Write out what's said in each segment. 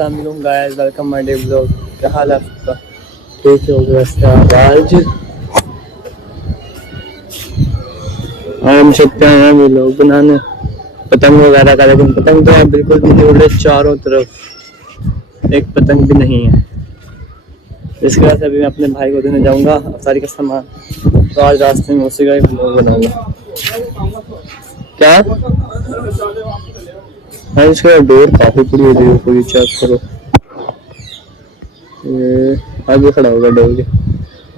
Guys welcome my day blog. क्या हाल है आपका? ठीक होगा। आज हम सकते हैं ब्लॉग बनाने पतंग वगैरह का, लेकिन पतंग तो है बिल्कुल भी नहीं उड़ रहे चारों तरफ, एक पतंग भी नहीं है। इसके वजह से अभी मैं अपने भाई को देने जाऊंगा अफ्तारी का सामान, तो आज रास्ते में उसी का ही ब्लॉग बनाऊंगा। क्या है इसका डोर काफी पूरी हो रही है, पूरी चेक करो। ये आगे खड़ा होगा डोर के,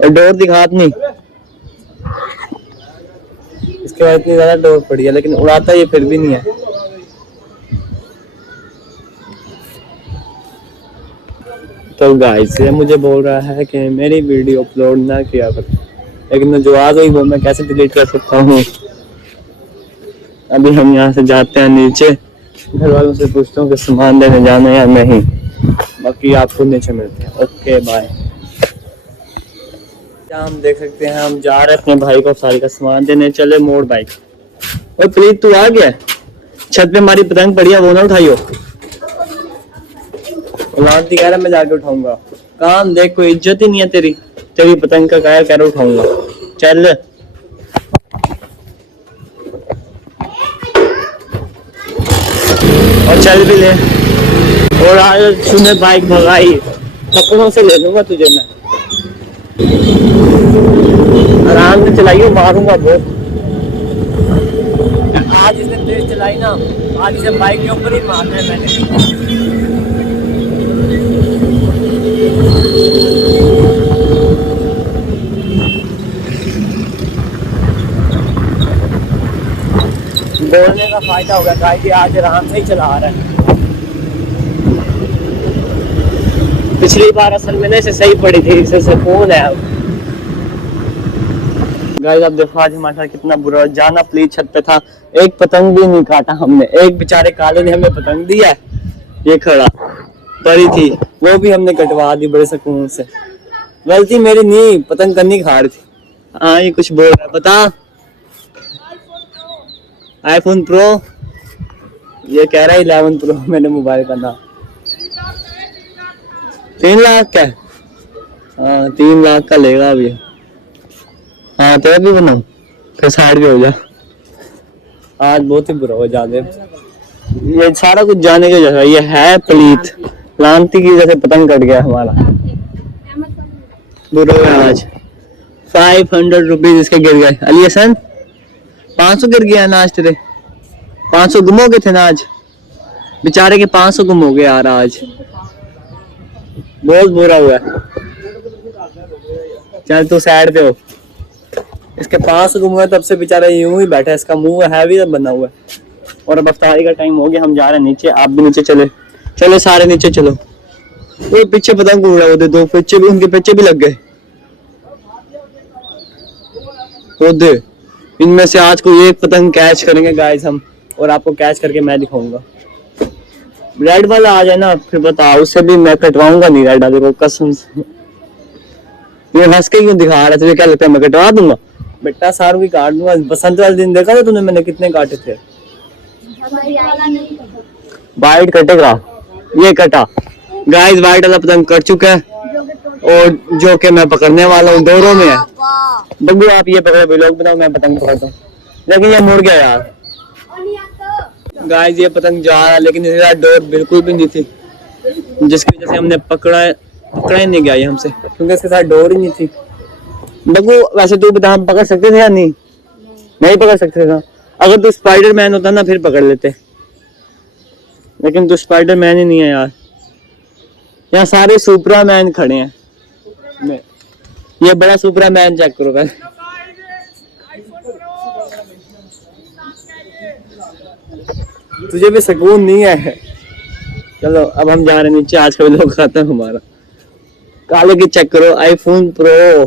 और डोर दिखात नहीं। इसके बाद इतनी ज्यादा डोर पड़ी है, लेकिन उड़ाता ये फिर भी नहीं है। तो गाइस ये मुझे बोल रहा है कि मेरी वीडियो अपलोड ना किया कर, लेकिन जो आ गई वो मैं कैसे डिलीट कर सकता हूँ। अभी हम यहाँ से जाते हैं नीचे, घर वालों से पूछता हूँ कि सामान देने जाना है या नहीं। बाकी आपको नीचे मिलते हैं। Okay bye. हम देख सकते हैं हम जा रहे हैं अपने भाई को सारी का सामान देने। चले मोड़ बाइक। और प्लीज तू आ गया? छत पे हमारी पतंग पड़ी है, वो ना उठाइयो। लांती कह रहा मैं जाके उठाऊंगा। काम देख, कोई इज्जत ही नहीं है तेरी। तेरी पतंग का कह रहा उठाऊंगा। चल और चल भी ले। और आज सुने बाइक भगाई, थप्पड़ों से ले लूंगा तुझे मैं। आराम से चलाइयो, मारूंगा बहुत। आज इसने तेज चलाई ना, आज इसे बाइक के ऊपर ही मारना है मैंने। बोलने का फायदा होगा गाइस, आज आराम से ही चला रहा है। पिछली बार असल में इसे सही पड़ी थी, इसे सुकून है अब। गाइस अब देखो आज हमारे साथ कितना बुरा। जाना प्लीज छत पे था, एक पतंग भी नहीं काटा हमने। एक बेचारे काले ने हमें पतंग दी है, ये खड़ा पड़ी थी, वो भी हमने कटवा दी बड़े सुकून से। गलती मेरी नहीं, पतंग करनी खा रही थी। हाँ ये कुछ बोल रहा है, बता। आईफोन प्रो, ये कह रहा है 11 प्रो मैंने मोबाइल का नाम। 3 लाख का? हाँ 3 लाख का लेगा अभी। हाँ तो भी बनाऊ, फिर साइड पे हो जा। आज बहुत ही बुरा हो जाते, ये सारा कुछ जाने के जैसा। ये है पलीत लांती की जैसे पतंग कट गया हमारा। बुरा है आज। 500 रुपीज इसके गिर गए। अली हसन 500 गिर गया ना आज तेरे। 500 गुम हो गए थे ना आज, बेचारे के 500 गुम हो गए यार आज। बहुत बुरा हुआ है। चल तू साइड पे हो। इसके 500 गुम हुए तब से बेचारा यूं ही बैठा है, इसका मुंह हैवी बना हुआ है। और अब अफ्तारी का टाइम हो गया, हम जा रहे हैं नीचे। आप भी नीचे चले, चले सारे नीचे चलो। वो पीछे पतंग उड़ रहा है, दो पीछे भी, उनके पीछे भी लग गए। दे इनमें से आज कोई एक पतंग कैच करेंगे गाइस हम, और आपको कैच करके मैं दिखाऊंगा। रेड वाला आ जाए ना फिर बता, उससे भी मैं कटवाऊंगा नहीं रेड वाले को कसम से। ये हंस के क्यों दिखा रहा है? तुझे क्या लगता है मैं कटवा दूंगा? बेटा सारू की काट दूंगा। बसंत वाले दिन देखा था तूने मैंने कितने काटे थे? वाइट कटेगा, ये कटा। गाइस वाइट वाला पतंग कट चुका है, और जो कि मैं पकड़ने वाला हूँ दोनों में है। बब्बू आप ये पकड़े, व्लॉग बनाओ, मैं पतंग पकड़ता हूँ। लेकिन ये मुड़ गया यार। गाइस ये पतंग जा रहा है, लेकिन इसका डोर बिल्कुल भी नहीं थी, जिसकी वजह से हमने पकड़ा ही नहीं गया ये हमसे, क्योंकि इसके साथ डोर ही नहीं थी। बब्बू वैसे तू बता, हम पकड़ सकते थे या नहीं? नहीं पकड़ सकते थे। अगर तू स्पाइडर मैन होता ना फिर पकड़ लेते, लेकिन तू स्पाइडर मैन ही नहीं है यार। यहाँ सारे सुपरा मैन खड़े हैं। ये बड़ा सुपरा मैन चेक करो पहले। तुझे भी सुकून नहीं है। चलो अब हम जा रहे हैं नीचे। आज का व्लॉग खत्म हमारा। काले की चेक करो, आईफोन प्रो।